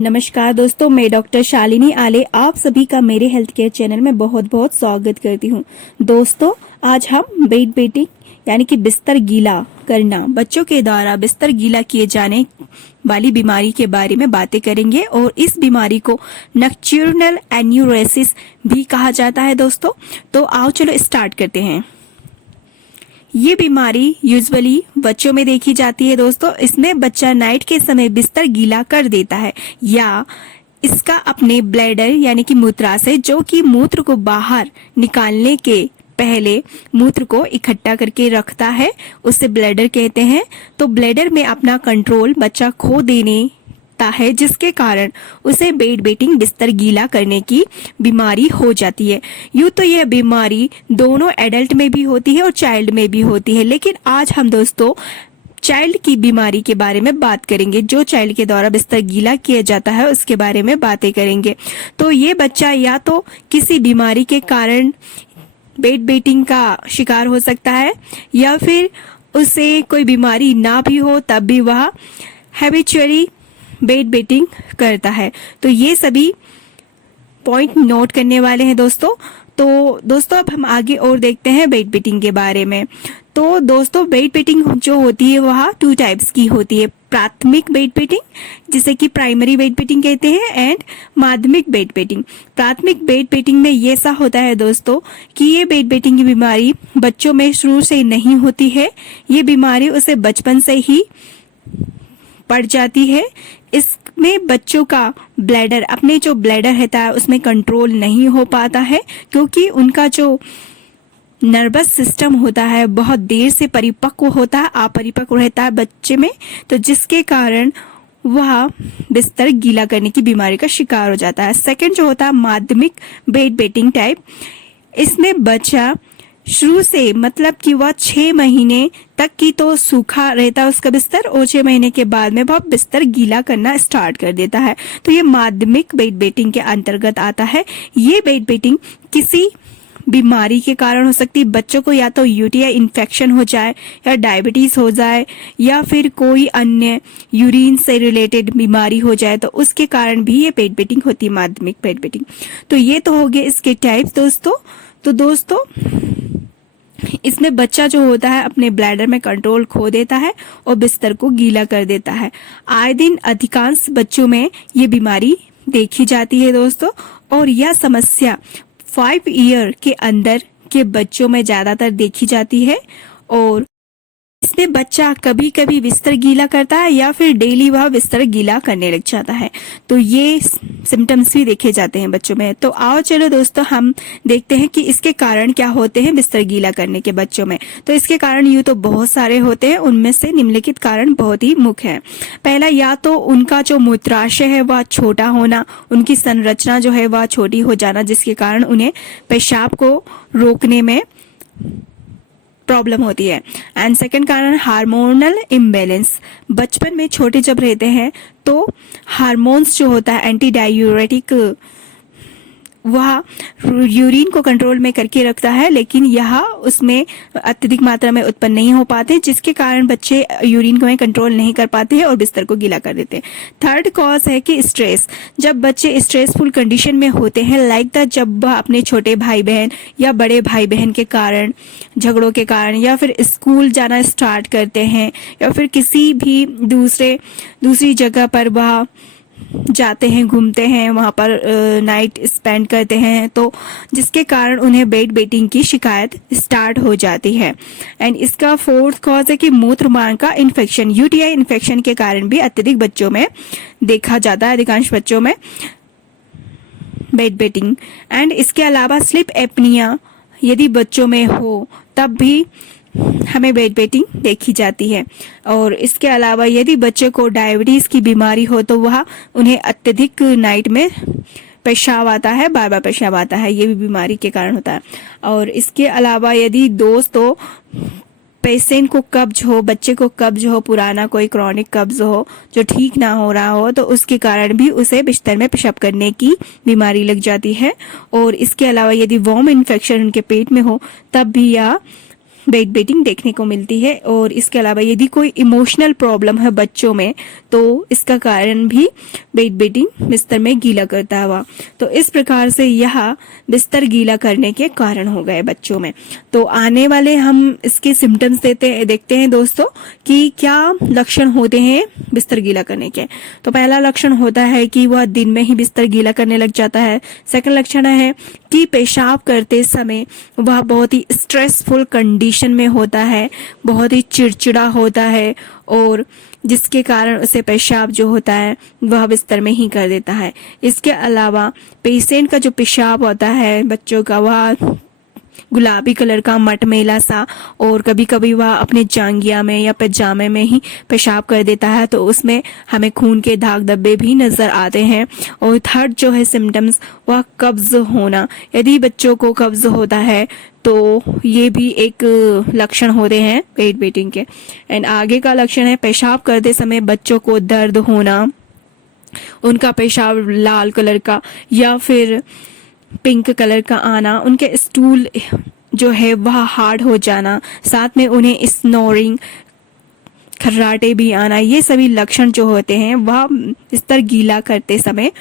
नमस्कार दोस्तों, मैं डॉक्टर शालिनी आले आप सभी का मेरे हेल्थ केयर चैनल में बहुत बहुत स्वागत करती हूँ। दोस्तों, आज हम बेड वेटिंग यानी कि बिस्तर गीला करना, बच्चों के द्वारा बिस्तर गीला किए जाने वाली बीमारी के बारे में बातें करेंगे और इस बीमारी को नक्टर्नल एन्यूरेसिस भी कहा जाता है। दोस्तों, तो आओ चलो स्टार्ट करते हैं। ये बीमारी यूजुअली बच्चों में देखी जाती है। दोस्तों, इसमें बच्चा नाइट के समय बिस्तर गीला कर देता है या इसका अपने ब्लैडर यानी कि मूत्राशय, जो कि मूत्र को बाहर निकालने के पहले मूत्र को इकट्ठा करके रखता है, उसे ब्लैडर कहते हैं। तो ब्लैडर में अपना कंट्रोल बच्चा खो देने है, जिसके कारण उसे बेड वेटिंग बिस्तर गीला करने की बीमारी हो जाती है। यूँ तो यह बीमारी दोनों एडल्ट में भी होती है और चाइल्ड में भी होती है, लेकिन आज हम दोस्तों चाइल्ड की बीमारी के बारे में बात करेंगे। जो चाइल्ड के द्वारा बिस्तर गीला किया जाता है उसके बारे में बातें करेंगे। तो ये बच्चा या तो किसी बीमारी के कारण बेड वेटिंग का शिकार हो सकता है या फिर उसे कोई बीमारी ना भी हो तब भी वह हैबिचुअली बेड वेटिंग करता है। तो ये सभी पॉइंट नोट करने वाले हैं दोस्तों। तो दोस्तों, अब हम आगे और देखते हैं बेड वेटिंग के बारे में। तो दोस्तों, बेड वेटिंग जो होती है वह 2 टाइप्स की होती है। प्राथमिक बेड वेटिंग, जिसे कि प्राइमरी बेड वेटिंग कहते हैं, एंड माध्यमिक बेड वेटिंग। प्राथमिक बेड वेटिंग में ये ऐसा होता है दोस्तों कि ये बेड वेटिंग की बीमारी बच्चों में शुरू से नहीं होती है। ये बीमारी उसे बचपन से ही पड़ जाती है। इसमें बच्चों का ब्लैडर, अपने जो ब्लैडर रहता है उसमें कंट्रोल नहीं हो पाता है, क्योंकि उनका जो नर्वस सिस्टम होता है बहुत देर से परिपक्व होता है, अपरिपक्व रहता है बच्चे में, तो जिसके कारण वह बिस्तर गीला करने की बीमारी का शिकार हो जाता है। सेकंड जो होता है माध्यमिक बेड वेटिंग टाइप, इसमें बच्चा शुरू से मतलब कि वह 6 महीने तक की तो सूखा रहता है उसका बिस्तर, और 6 महीने के बाद में वह बिस्तर गीला करना स्टार्ट कर देता है। तो ये माध्यमिक बेड वेटिंग के अंतर्गत आता है। ये बेड वेटिंग किसी बीमारी के कारण हो सकती है। बच्चों को या तो यूटीआई इन्फेक्शन हो जाए या डायबिटीज हो जाए या फिर कोई अन्य यूरिन से रिलेटेड बीमारी हो जाए, तो उसके कारण भी ये बेड वेटिंग होती है, माध्यमिक बेड वेटिंग। तो ये तो हो गए इसके टाइप्स दोस्तों। तो दोस्तों, इसमें बच्चा जो होता है अपने ब्लैडर में कंट्रोल खो देता है और बिस्तर को गीला कर देता है। आए दिन अधिकांश बच्चों में ये बीमारी देखी जाती है दोस्तों, और यह समस्या 5 ईयर के अंदर के बच्चों में ज्यादातर देखी जाती है। और इसमें बच्चा कभी कभी बिस्तर गीला करता है या फिर डेली वह बिस्तर गीला करने लग जाता है। तो ये सिम्टम्स भी देखे जाते हैं बच्चों में। तो आओ चलो दोस्तों, हम देखते हैं कि इसके कारण क्या होते हैं बिस्तर गीला करने के बच्चों में। तो इसके कारण यूँ तो बहुत सारे होते हैं, उनमें से निम्नलिखित कारण बहुत ही मुख्य है। पहला, या तो उनका जो मूत्राशय है वह छोटा होना, उनकी संरचना जो है वह छोटी हो जाना, जिसके कारण उन्हें पेशाब को रोकने में प्रॉब्लम होती है। एंड सेकंड कारण हार्मोनल इम्बैलेंस। बचपन में छोटे जब रहते हैं तो हार्मोन्स जो होता है एंटी डायूरेटिक, वह यूरिन को कंट्रोल में करके रखता है, लेकिन यह उसमें अत्यधिक मात्रा में उत्पन्न नहीं हो पाते, जिसके कारण बच्चे यूरिन को कंट्रोल नहीं कर पाते हैं और बिस्तर को गीला कर देते हैं। थर्ड कॉज है कि स्ट्रेस। जब बच्चे स्ट्रेसफुल कंडीशन में होते हैं, लाइक द जब वह अपने छोटे भाई बहन या बड़े भाई बहन के कारण, झगड़ों के कारण, या फिर स्कूल जाना स्टार्ट करते हैं या फिर किसी भी दूसरी जगह पर वह जाते हैं, घूमते हैं, वहां पर नाइट स्पेंड करते हैं, तो जिसके कारण उन्हें बेड वेटिंग की शिकायत स्टार्ट हो जाती है। एंड इसका फोर्थ कॉज है कि मूत्र मार्ग का इन्फेक्शन। यूटीआई इन्फेक्शन के कारण भी अत्यधिक बच्चों में देखा जाता है, अधिकांश बच्चों में बेड वेटिंग। एंड इसके अलावा स्लीप एपनिया यदि बच्चों में हो तब भी हमें बेड वेटिंग देखी जाती है। और इसके अलावा यदि बच्चे को डायबिटीज की बीमारी हो तो वह उन्हें अत्यधिक नाइट में पेशाब आता है, बार बार पेशाब आता है, ये भी बीमारी के कारण होता है। और इसके अलावा यदि दोस्तों पेशेंट को कब्ज हो, बच्चे को कब्ज हो, पुराना कोई क्रॉनिक कब्ज हो जो ठीक ना हो रहा हो, तो उसके कारण भी उसे बिस्तर में पेशाब करने की बीमारी लग जाती है। और इसके अलावा यदि वॉर्म इन्फेक्शन उनके पेट में हो तब भी यह बेड वेटिंग देखने को मिलती है। और इसके अलावा यदि कोई इमोशनल प्रॉब्लम है बच्चों में तो इसका कारण भी बेड वेटिंग बिस्तर में गीला करता हुआ। तो इस प्रकार से यह बिस्तर गीला करने के कारण हो गए बच्चों में। तो आने वाले हम इसके सिम्टम्स देखते हैं दोस्तों कि क्या लक्षण होते हैं बिस्तर गीला करने के। तो पहला लक्षण होता है कि वह दिन में ही बिस्तर गीला करने लग जाता है। सेकंड लक्षण है कि पेशाब करते समय वह बहुत ही स्ट्रेसफुल कंडीशन में होता है, बहुत ही चिड़चिड़ा होता है और जिसके कारण उसे पेशाब जो होता है वह बिस्तर में ही कर देता है। इसके अलावा पेशेंट का जो पेशाब होता है बच्चों का वह गुलाबी कलर का मटमैला सा, और कभी कभी वह अपने जांघिया में या पैजामे में ही पेशाब कर देता है, तो उसमें हमें खून के दाग धब्बे भी नजर आते हैं। और थर्ड जो है सिम्टम्स वह कब्ज होना। यदि बच्चों को कब्ज होता है तो ये भी एक लक्षण होते हैं पेट वेटिंग के। एंड आगे का लक्षण है पेशाब करते समय बच्चों को दर्द होना, उनका पेशाब लाल कलर का या फिर पिंक कलर का आना, उनके स्टूल जो है वह हार्ड हो जाना, साथ में उन्हें स्नोरिंग खर्राटे भी आना, ये सभी लक्षण जो होते हैं वह बिस्तर गीला करते समय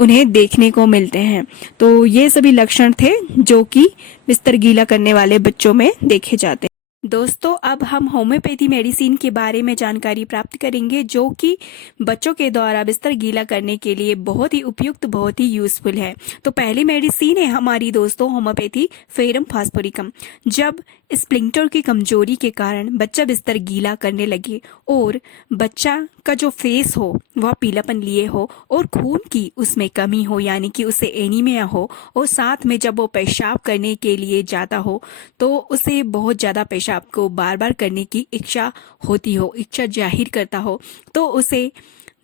उन्हें देखने को मिलते हैं। तो ये सभी लक्षण थे जो कि बिस्तर गीला करने वाले बच्चों में देखे जाते हैं। दोस्तों अब हम होम्योपैथी मेडिसिन के बारे में जानकारी प्राप्त करेंगे जो कि बच्चों के द्वारा बिस्तर गीला करने के लिए बहुत ही उपयुक्त, बहुत ही यूजफुल है। तो पहली मेडिसिन है हमारी दोस्तों होम्योपैथी फेरम फास्फोरिकम। जब स्प्लिंटर की कमजोरी के कारण बच्चा बिस्तर गीला करने लगे और बच्चा का जो फेस हो वह पीलापन लिए हो और खून की उसमें कमी हो, यानी कि उसे एनीमिया हो, और साथ में जब वो पेशाब करने के लिए जाता हो तो उसे बहुत ज़्यादा पेशाब को बार बार करने की इच्छा होती हो, इच्छा जाहिर करता हो, तो उसे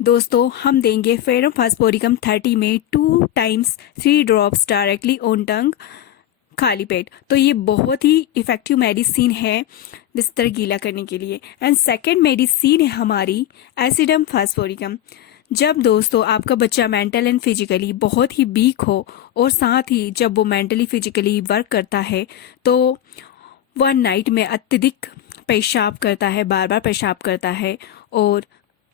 दोस्तों हम देंगे फेरम फास्फोरिकम 30 में 2 times 3 drops डायरेक्टली ऑन टंग खाली पेट। तो ये बहुत ही इफेक्टिव मेडिसिन है बिस्तर गीला करने के लिए। एंड सेकेंड मेडिसिन है हमारी एसिडम फास्फोरिकम। जब दोस्तों आपका बच्चा मेंटल एंड फिजिकली बहुत ही वीक हो और साथ ही जब वो मेंटली फिजिकली वर्क करता है तो वह नाइट में अत्यधिक पेशाब करता है, बार बार पेशाब करता है, और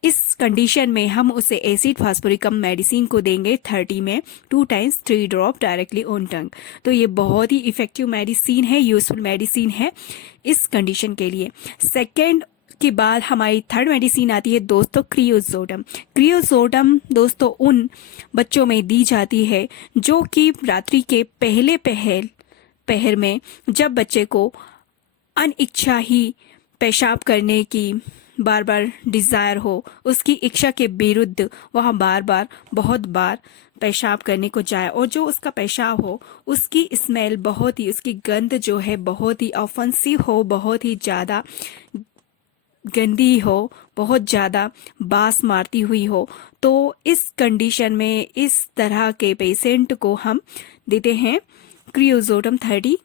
इस कंडीशन में हम उसे एसिड फास्फोरिकम मेडिसिन को देंगे 30 में 2 times 3 drop डायरेक्टली ऑन टंग। तो ये बहुत ही इफेक्टिव मेडिसिन है, यूजफुल मेडिसिन है इस कंडीशन के लिए। सेकेंड के बाद हमारी थर्ड मेडिसिन आती है दोस्तों क्रियोजोटम। क्रियोजोटम दोस्तों उन बच्चों में दी जाती है जो कि रात्रि के पहले पहर में जब बच्चे को अनिच्छा ही पेशाब करने की बार बार डिजायर हो, उसकी इच्छा के विरुद्ध वह बार बार बहुत बार पेशाब करने को जाए और जो उसका पेशाब हो उसकी स्मेल बहुत ही, उसकी गंध जो है बहुत ही ऑफेंसिव हो, बहुत ही ज़्यादा गंदी हो, बहुत ज़्यादा बास मारती हुई हो, तो इस कंडीशन में इस तरह के पेशेंट को हम देते हैं क्रियोजोटम 30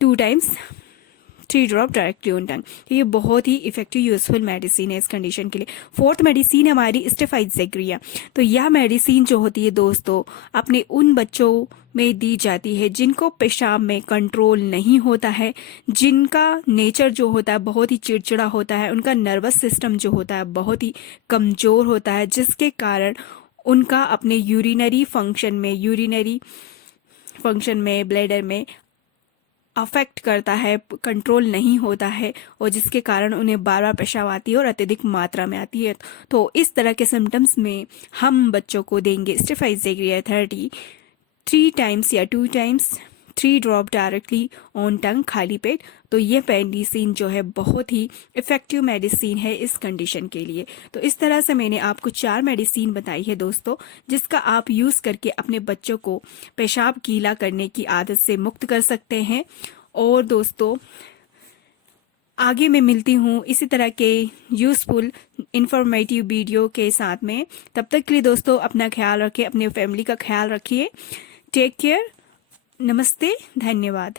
2 times 3 drop डायरेक्टली ऑन टंग। तो ये बहुत ही इफेक्टिव यूजफुल मेडिसिन है इस कंडीशन के लिए। फोर्थ मेडिसिन हमारी स्टेफाइजेग्रिया। तो यह मेडिसिन जो होती है दोस्तों अपने उन बच्चों में दी जाती है जिनको पेशाब में कंट्रोल नहीं होता है, जिनका नेचर जो होता है बहुत ही चिड़चिड़ा होता है, उनका नर्वस सिस्टम जो होता है बहुत ही कमजोर होता है, जिसके कारण उनका अपने यूरिनरी फंक्शन में ब्लैडर में अफेक्ट करता है, कंट्रोल नहीं होता है, और जिसके कारण उन्हें बार बार पेशाब आती है और अत्यधिक मात्रा में आती है। तो इस तरह के सिम्टम्स में हम बच्चों को देंगे स्टेफाइजेग्रिया 30 3 times या 2 times 3 drop डायरेक्टली ऑन टंग खाली पेट। तो ये मेडिसिन जो है बहुत ही इफेक्टिव मेडिसिन है इस कंडीशन के लिए। तो इस तरह से मैंने आपको 4 मेडिसिन बताई है दोस्तों, जिसका आप यूज करके अपने बच्चों को पेशाब गीला करने की आदत से मुक्त कर सकते हैं। और दोस्तों आगे मैं मिलती हूँ इसी तरह के यूजफुल इंफॉर्मेटिव वीडियो के साथ में। तब तक के लिए दोस्तों अपना ख्याल रखिए, अपने फैमिली का ख्याल रखिए। टेक केयर, नमस्ते, धन्यवाद।